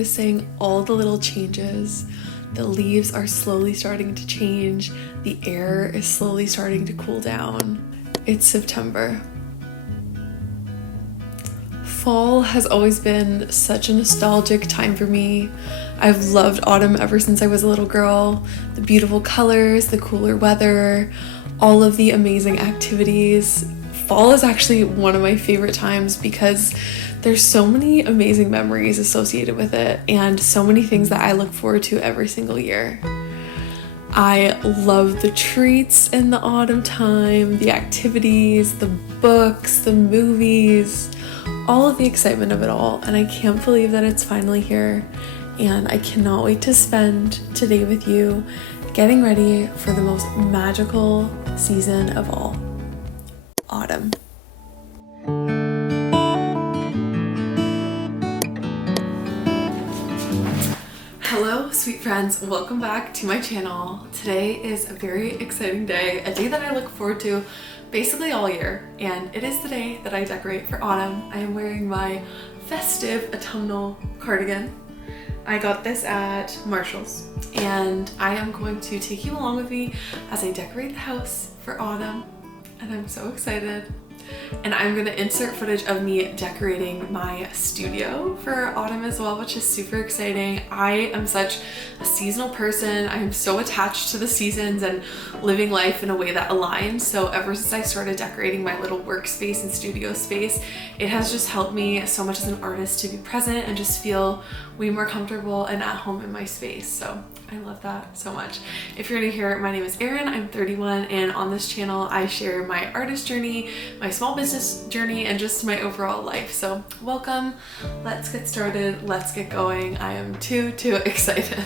noticing all the little changes. The leaves are slowly starting to change. The air is slowly starting to cool down. It's September. Fall has always been such a nostalgic time for me. I've loved autumn ever since I was a little girl. The beautiful colors, the cooler weather, all of the amazing activities. Fall is actually one of my favorite times because there's so many amazing memories associated with it and so many things that I look forward to every single year. I love the treats in the autumn time, the activities, the books, the movies, all of the excitement of it all, and I can't believe that it's finally here, and I cannot wait to spend today with you getting ready for the most magical season of all, autumn. Hello, sweet friends. Welcome back to my channel. Today is a very exciting day, a day that I look forward to basically all year, and it is the day that I decorate for autumn. I am wearing my festive autumnal cardigan. I got this at Marshall's, and I am going to take you along with me as I decorate the house for autumn, and I'm so excited. And I'm gonna insert footage of me decorating my studio for autumn as well, which is super exciting. I am such a seasonal person. I am so attached to the seasons and living life in a way that aligns. So ever since I started decorating my little workspace and studio space, it has just helped me so much as an artist to be present and just feel way more comfortable and at home in my space. So I love that so much. If you're new here, my name is Erin, I'm 31, and on this channel I share my artist journey, my small business journey, and just my overall life. So welcome, let's get started, let's get going. I am too excited.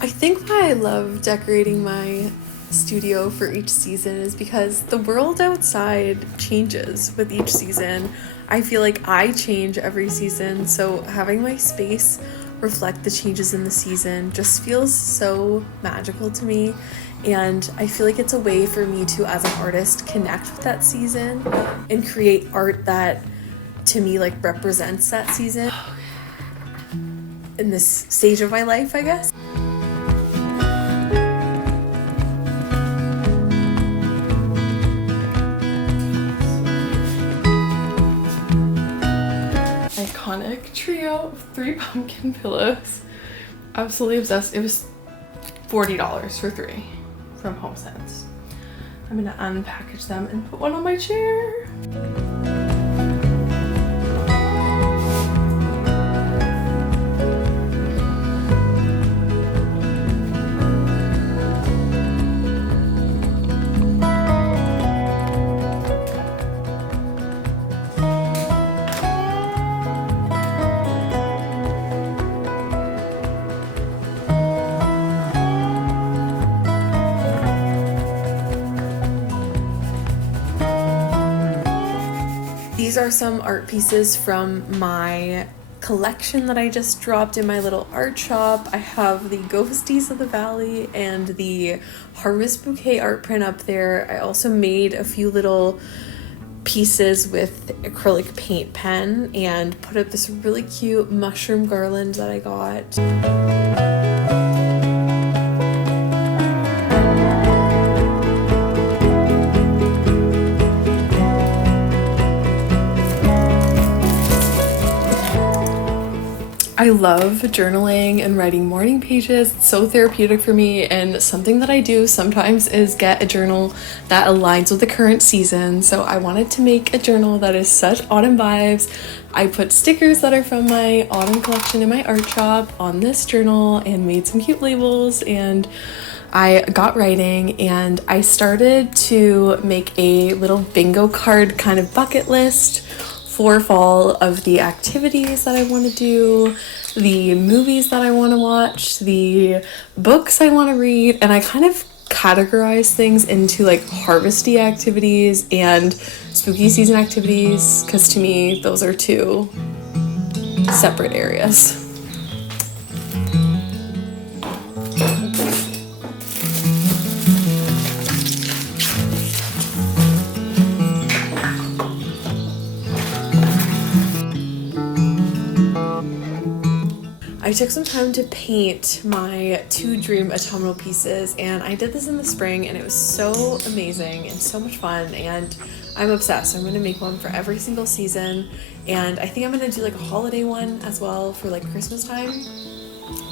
I think why I love decorating my studio for each season is because the world outside changes with each season. I feel like I change every season, so having my space reflect the changes in the season just feels so magical to me, and I feel like it's a way for me to, as an artist, connect with that season and create art that to me like represents that season in this stage of my life, I guess. Iconic trio of 3 pumpkin pillows. Absolutely obsessed. It was $40 for 3 from HomeSense. I'm gonna unpackage them and put one on my chair. These are some art pieces from my collection that I just dropped in my little art shop. I have the Ghosties of the Valley and the Harvest Bouquet art print up there. I also made a few little pieces with acrylic paint pen and put up this really cute mushroom garland that I got. I love journaling and writing morning pages. It's so therapeutic for me, and something that I do sometimes is get a journal that aligns with the current season. So I wanted to make a journal that is such autumn vibes. I put stickers that are from my autumn collection in my art shop on this journal and made some cute labels, and I got writing and I started to make a little bingo card kind of bucket list for fall of the activities that I want to do, the movies that I want to watch, the books I want to read, and I kind of categorize things into like harvesty activities and spooky season activities, because to me those are two separate areas. I took some time to paint my 2 dream autumnal pieces, and I did this in the spring and it was so amazing and so much fun, and I'm obsessed. I'm going to make one for every single season, and I think I'm going to do like a holiday one as well for like Christmas time.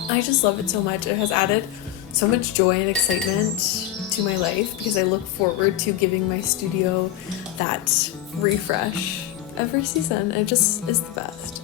I just love it so much. It has added so much joy and excitement to my life because I look forward to giving my studio that refresh every season. It just is the best.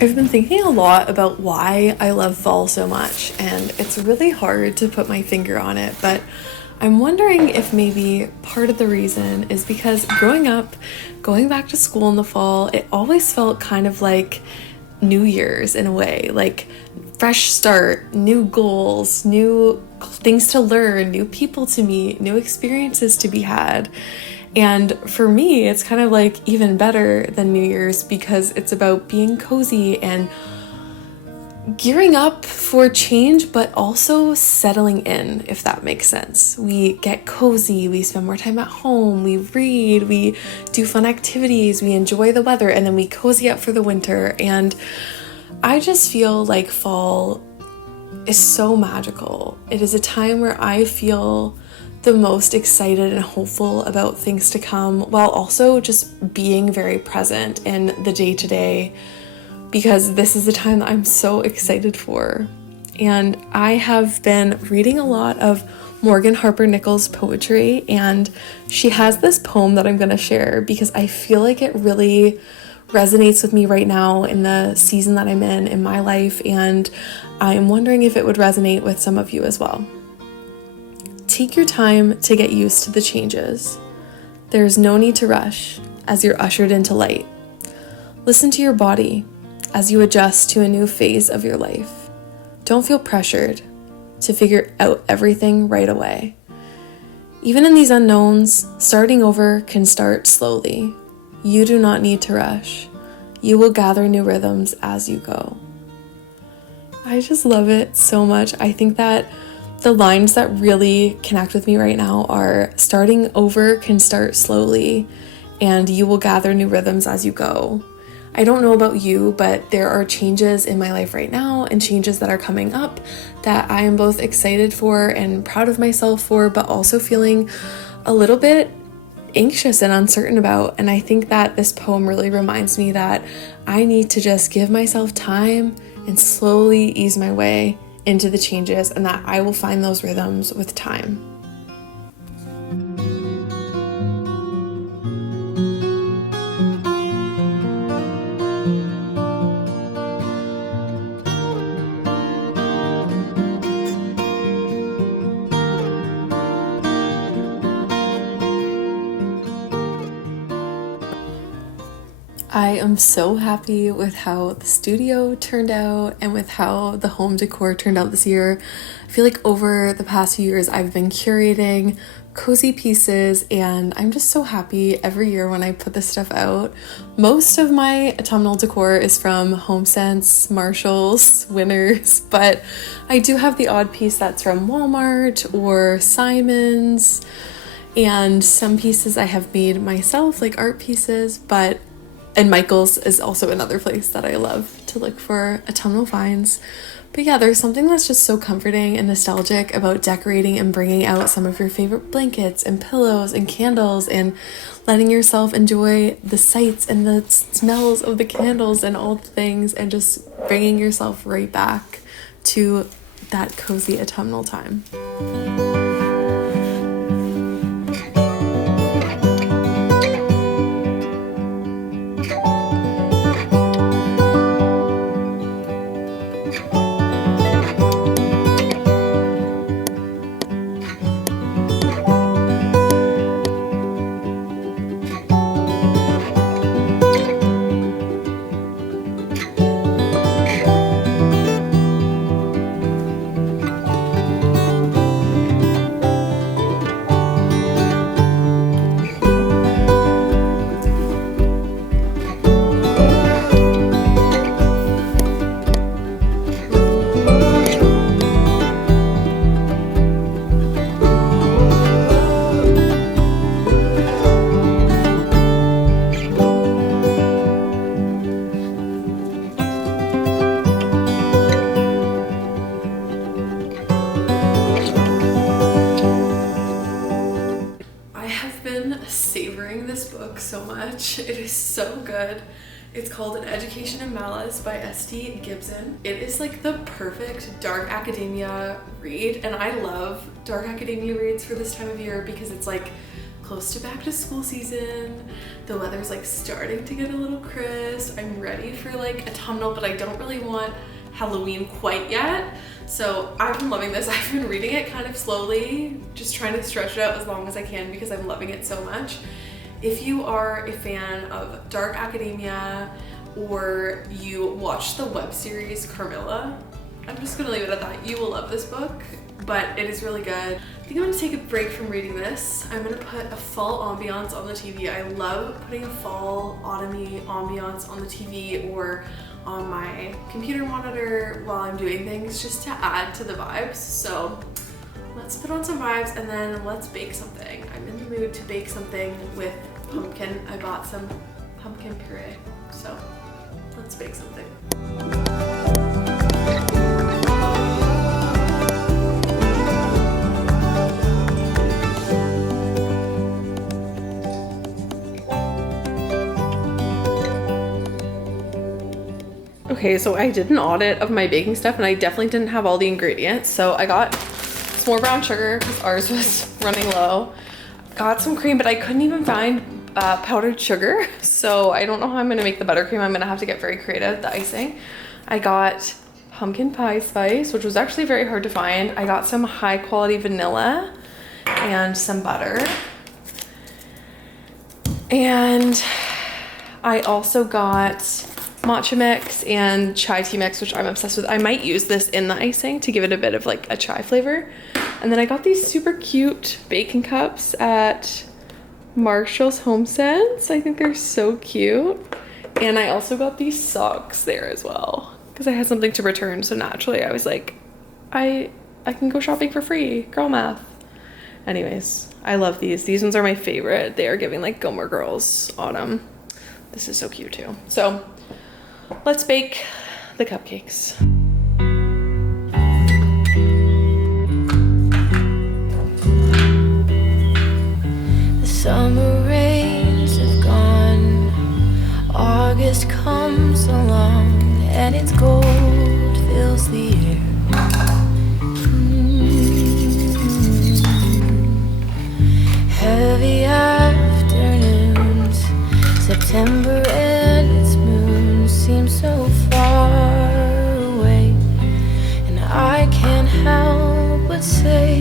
I've been thinking a lot about why I love fall so much, and it's really hard to put my finger on it, but I'm wondering if maybe part of the reason is because growing up, going back to school in the fall, it always felt kind of like New Year's in a way, like fresh start, new goals, new things to learn, new people to meet, new experiences to be had. And for me, it's kind of like even better than New Year's because it's about being cozy and gearing up for change, but also settling in, if that makes sense. We get cozy, we spend more time at home, we read, we do fun activities, we enjoy the weather, and then we cozy up for the winter. And I just feel like fall is so magical. It is a time where I feel the most excited and hopeful about things to come, while also just being very present in the day-to-day, because this is the time that I'm so excited for. And I have been reading a lot of Morgan Harper Nichols poetry, and she has this poem that I'm going to share because I feel like it really resonates with me right now in the season that I'm in my life, and I'm wondering if it would resonate with some of you as well. Take your time to get used to the changes. There is no need to rush as you're ushered into light. Listen to your body as you adjust to a new phase of your life. Don't feel pressured to figure out everything right away. Even in these unknowns, starting over can start slowly. You do not need to rush. You will gather new rhythms as you go. I just love it so much. I think that the lines that really connect with me right now are starting over can start slowly, and you will gather new rhythms as you go. I don't know about you, but there are changes in my life right now and changes that are coming up that I am both excited for and proud of myself for, but also feeling a little bit anxious and uncertain about. And I think that this poem really reminds me that I need to just give myself time and slowly ease my way into the changes, and that I will find those rhythms with time. I am so happy with how the studio turned out and with how the home decor turned out this year. I feel like over the past few years I've been curating cozy pieces, and I'm just so happy every year when I put this stuff out. Most of my autumnal decor is from HomeSense, Marshalls, Winners, but I do have the odd piece that's from Walmart or Simon's, and some pieces I have made myself, like art pieces, and Michael's is also another place that I love to look for autumnal finds. But yeah, there's something that's just so comforting and nostalgic about decorating and bringing out some of your favorite blankets and pillows and candles and letting yourself enjoy the sights and the smells of the candles and all the things, and just bringing yourself right back to that cozy autumnal time. Savoring this book so much. It is so good. It's called An Education in Malice by S.D. Gibson. It is like the perfect dark academia read, and I love dark academia reads for this time of year because it's like close to back to school season. The weather's like starting to get a little crisp. I'm ready for like autumnal, but I don't really want Halloween quite yet. So I've been loving this. I've been reading it kind of slowly, just trying to stretch it out as long as I can because I'm loving it so much. If you are a fan of dark academia or you watch the web series Carmilla, I'm just gonna leave it at that. You will love this book, but it is really good. I think I'm gonna take a break from reading this. I'm gonna put a fall ambiance on the TV. I love putting a fall autumny ambiance on the TV or on my computer monitor while I'm doing things, just to add to the vibes. So let's put on some vibes and then let's bake something. I'm in the mood to bake something with pumpkin. I bought some pumpkin puree, so let's bake something. Okay, so I did an audit of my baking stuff and I definitely didn't have all the ingredients. So I got some some more brown sugar because ours was running low. Got some cream, but I couldn't even find powdered sugar. So I don't know how I'm gonna make the buttercream. I'm gonna have to get very creative with the icing. I got pumpkin pie spice, which was actually very hard to find. I got some high quality vanilla and some butter. And I also got matcha mix and chai tea mix, which I'm obsessed with. I might use this in the icing to give it a bit of like a chai flavor. And then I got these super cute bacon cups at Marshall's Homesteads. I think they're so cute. And I also got these socks there as well because I had something to return. So naturally I was like, I can go shopping for free. Girl math. Anyways, I love these. These ones are my favorite. They are giving like Gilmore Girls autumn. This is so cute too. So let's bake the cupcakes. The summer rains have gone. August comes along and its gold fills the air. Heavy afternoons, September and its moon seem so far away, and I can't help but say,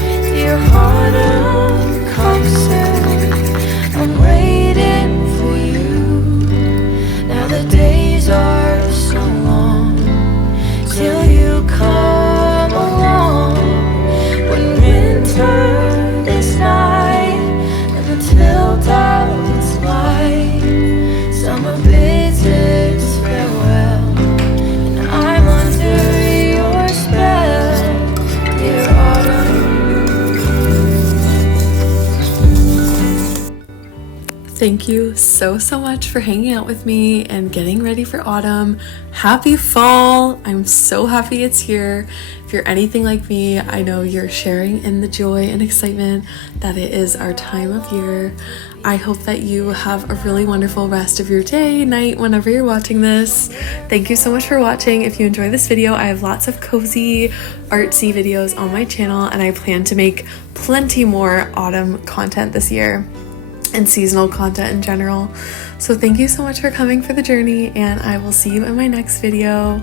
dear autumn, come soon. I'm waiting for you. Now the days are so long till you come along. When winter is nigh and the tilt of its light, summer bids its farewell, and I'm under your spell, dear autumn. Thank you so much for hanging out with me and getting ready for autumn. Happy fall. I'm so happy it's here. If you're anything like me, I know you're sharing in the joy and excitement that it is our time of year. I hope that you have a really wonderful rest of your day, night, whenever you're watching this. Thank you so much for watching. If you enjoy this video, I have lots of cozy, artsy videos on my channel, and I plan to make plenty more autumn content this year and seasonal content in general. So thank you so much for coming for the journey, and I will see you in my next video.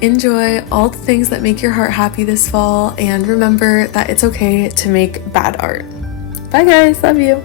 Enjoy all the things that make your heart happy this fall, and remember that it's okay to make bad art. Bye guys, love you.